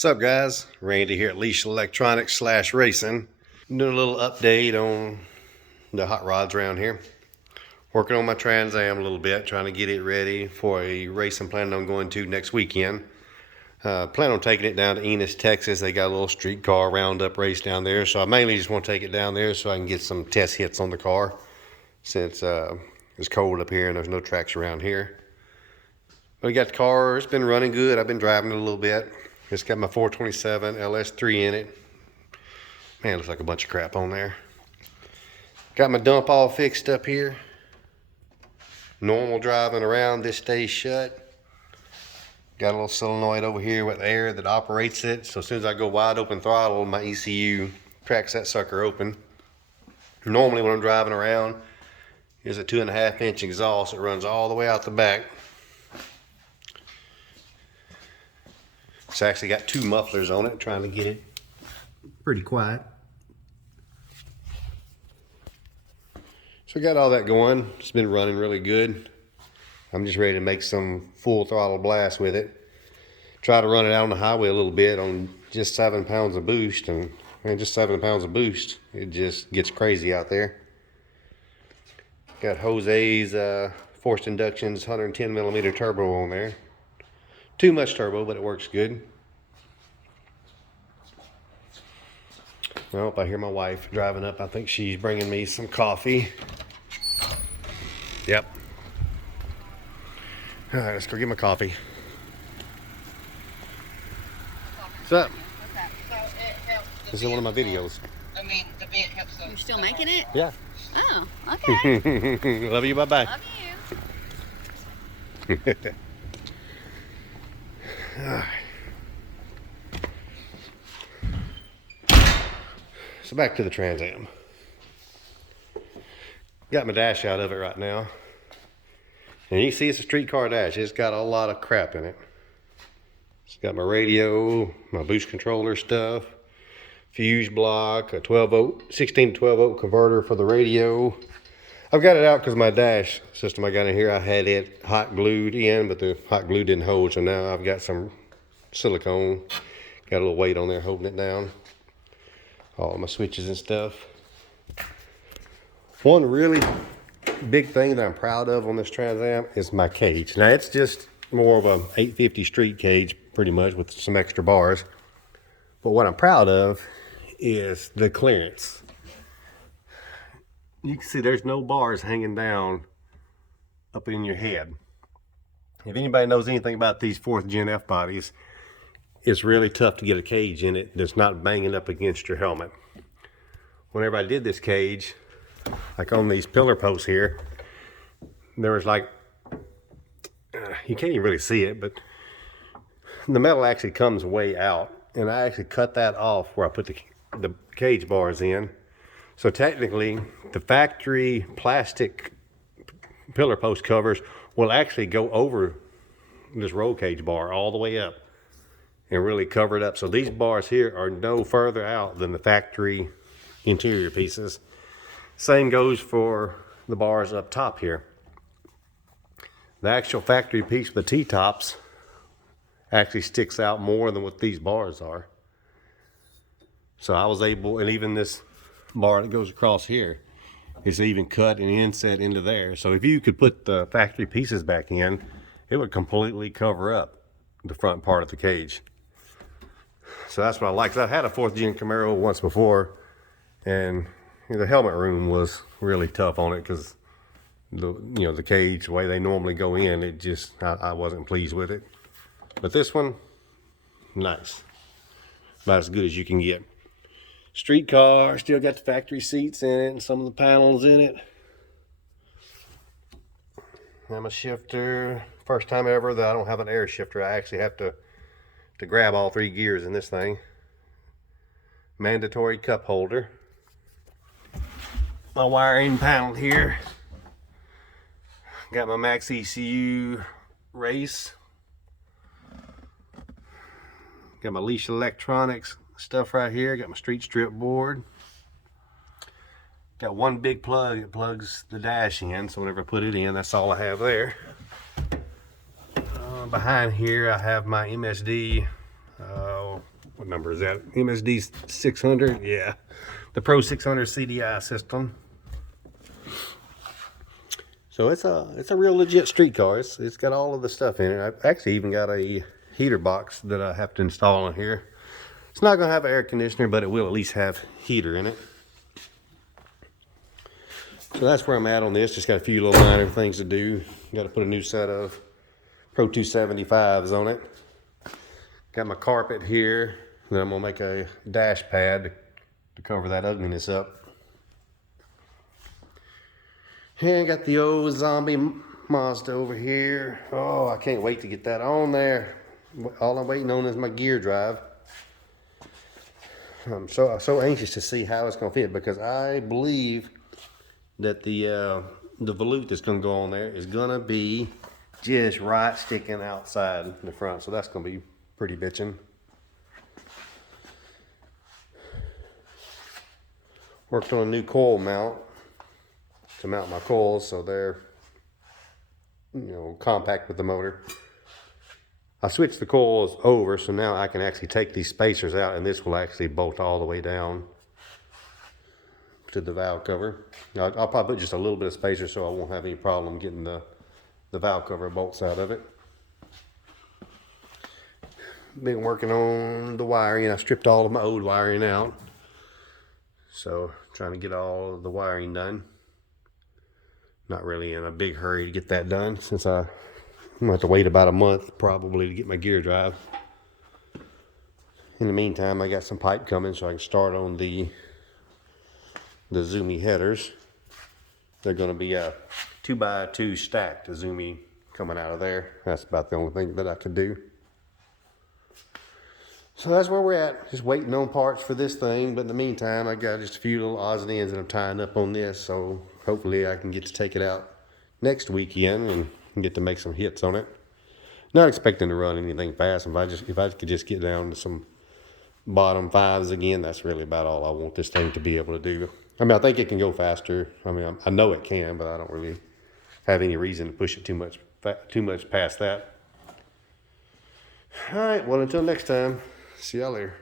What's up, guys? Randy here at Leash Electronics / Racing. Doing a little update on the hot rods around here. Working on my Trans Am a little bit, trying to get it ready for a race I'm planning on going to next weekend. Plan on taking it down to Enos, Texas. They got a little streetcar roundup race down there, so I mainly just want to take it down there so I can get some test hits on the car, since it's cold up here and there's no tracks around here. But we got the car, it's been running good. I've been driving it a little bit. It's got my 427 LS3 in it. Man, it looks like a bunch of crap on there. Got my dump all fixed up here. Normal driving around, this stays shut. Got a little solenoid over here with air that operates it. So as soon as I go wide open throttle, my ECU cracks that sucker open. Normally when I'm driving around, there's a 2.5-inch exhaust that runs all the way out the back. It's actually got 2 mufflers on it, trying to get it pretty quiet. So I got all that going. It's been running really good. I'm just ready to make some full throttle blast with it. Try to run it out on the highway a little bit on just 7 pounds of boost, and just 7 pounds of boost, it just gets crazy out there. Got Jose's forced inductions 110mm turbo on there. Too much turbo, but it works good. Well, I hear my wife driving up. I think she's bringing me some coffee. Yep. All right, let's go get my coffee. What's up? What's that? So it helps. This is one of my videos. I mean, the bit helps. You're still making it? Yeah. Oh, okay. Love you. Bye-bye. Love you. So back to the Trans Am. Got my dash out of it right now. And you can see it's a streetcar dash. It's got a lot of crap in it. It's got my radio, my boost controller stuff, fuse block, a 16 to 12 volt converter for the radio. I've got it out because my dash system I got in here, I had it hot glued in, but the hot glue didn't hold, so now I've got some silicone. Got a little weight on there holding it down. All my switches and stuff. One really big thing that I'm proud of on this Trans Am is my cage. Now it's just more of a 850 street cage, pretty much, with some extra bars. But what I'm proud of is the clearance. You can see there's no bars hanging down up in your head. If anybody knows anything about these 4th gen F bodies, it's really tough to get a cage in it that's not banging up against your helmet. Whenever I did this cage, like on these pillar posts here, there was like, you can't even really see it, but the metal actually comes way out, and I actually cut that off where I put the cage bars in. So technically, the factory plastic pillar post covers will actually go over this roll cage bar all the way up and really cover it up. So these bars here are no further out than the factory interior pieces. Same goes for the bars up top here. The actual factory piece with the T-tops actually sticks out more than what these bars are. So I was able, and even this bar that goes across here is even cut and inset into there. So if you could put the factory pieces back in, it would completely cover up the front part of the cage. So that's what I like. I've had a 4th gen Camaro once before, and the helmet room was really tough on it because the cage, the way they normally go in, it just, I wasn't pleased with it. But this one, nice. About as good as you can get. Street car, still got the factory seats in it and some of the panels in it. I'm a shifter. First time ever that I don't have an air shifter. I actually have to grab all 3 gears in this thing. Mandatory cup holder. My wiring panel here. Got my Max ECU race. Got my Leash Electronics stuff right here. Got my street strip board. Got one big plug that plugs the dash in, so whenever I put it in, that's all I have there. Behind here I have my MSD what number is that? MSD 600, yeah. The Pro 600 CDI system. So it's a real legit street car. It's got all of the stuff in it. I've actually even got a heater box that I have to install in here. It's not gonna have an air conditioner, but it will at least have heater in it. So that's where I'm at on this. Just got a few little minor things to do. Got to put a new set of Pro 275s on it. Got my carpet here. Then I'm gonna make a dash pad to cover that ugliness up. And got the old zombie Mazda over here. Oh, I can't wait to get that on there. All I'm waiting on is my gear drive. I'm so anxious to see how it's gonna fit, because I believe that the volute that's gonna go on there is gonna be just right sticking outside the front. So that's gonna be pretty bitchin'. Worked on a new coil mount to mount my coils so they're, compact with the motor. I switched the coils over, so now I can actually take these spacers out, and this will actually bolt all the way down to the valve cover. I'll probably put just a little bit of spacer so I won't have any problem getting the valve cover bolts out of it. Been working on the wiring. I stripped all of my old wiring out. So trying to get all of the wiring done. Not really in a big hurry to get that done, since I'm gonna have to wait about a month probably to get my gear drive. In the meantime, I got some pipe coming so I can start on the Zoomy headers. They're gonna be a 2x2 stacked Zoomy coming out of there. That's about the only thing that I could do. So that's where we're at, just waiting on parts for this thing. But in the meantime, I got just a few little odds and ends that I'm tying up on this. So hopefully I can get to take it out next weekend and get to make some hits on it. Not expecting to run anything fast. If I could just get down to some bottom fives again, that's really about all I want this thing to be able to do. I mean, I think it can go faster. I mean, I know it can, but I don't really have any reason to push it too much past that. All right, well, until next time, see y'all later.